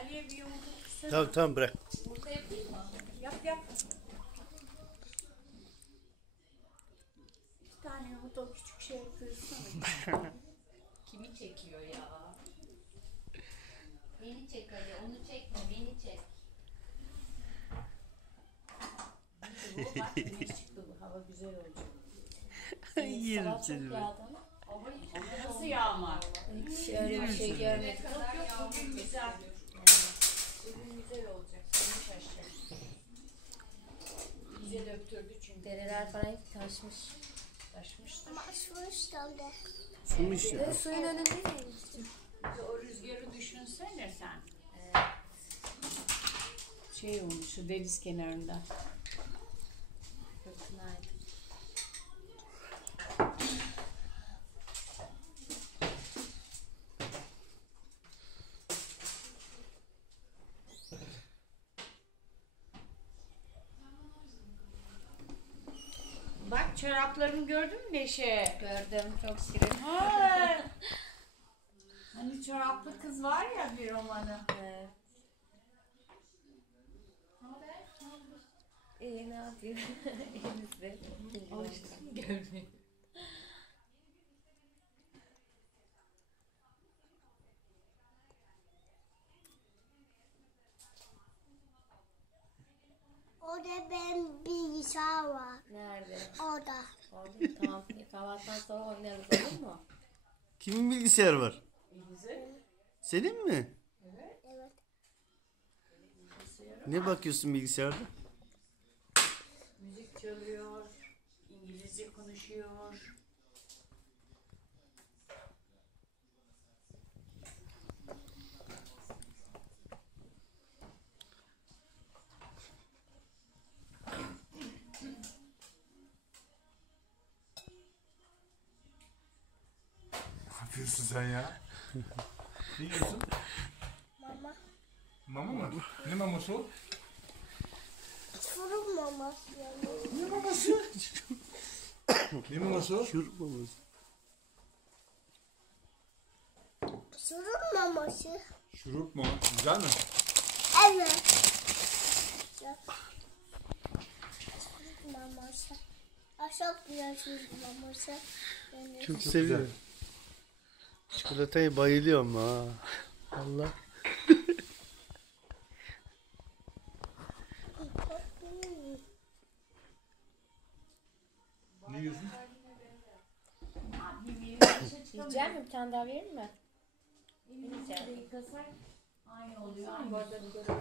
Ali'ye bir yumurta kırsana. Tamam tamam bırak. Yumurta yapayım mı? Yap yap. İki tane yumurta o küçük şey kırsana. Kimi çekiyor ya? Beni çek Ali, onu çekme, beni çek. Bu bak güneş çıktı, bu hava güzel olacak. Yerim seni ben. Hava hiç Nasıl yağmur? Hiç öyle bir şey görmedim. Yok yok, bugün güzel. Bugün güzel olacak. Güneş aşacak. Bize döktürdü çünkü. Dereler falan hep taşmış. Taşmıştır. Ama şu işte. Su mu işte? Ve suyun önünde miymiştim? Bir de o rüzgarı düşünsene sen. Şey olmuş şu deniz kenarında. Fırtınaydı. Bak çoraplarımı gördün mü Neşe? Gördüm, çok şirin. Ha. Hani çoraplı kız var ya bir romanı. Evet. İyi, ne yapayım? Elimizde. Alıştım görmeye. Orada benim bilgisayar var. Nerede? Orada. Oldu mu? Tamam. Kahvaltıdan sonra oynarız, olur mu? Kimin bilgisayarı var? Güzel. Senin mi? Evet. Ne bakıyorsun bilgisayarda? Müzik çalıyor. İngilizce konuşuyor. Ne yapıyorsun sen ya? Ne yiyorsun? Mama. Mama mı? Ne maması o? Fırın maması. Ne maması? Ne maması o? Şurup babası. Fırın maması. Şurup mu? Güzel mi? Evet. Fırın maması. Aşağı güzel maması. Yani Çok seviyorum. Çikolatayı bayılıyorum ha. Allah. Ne yiyorsun? Yiyecek mi? Bir tane daha verir mi? Yiyeceğim. Aynı oluyor. Bu arada bir görelim.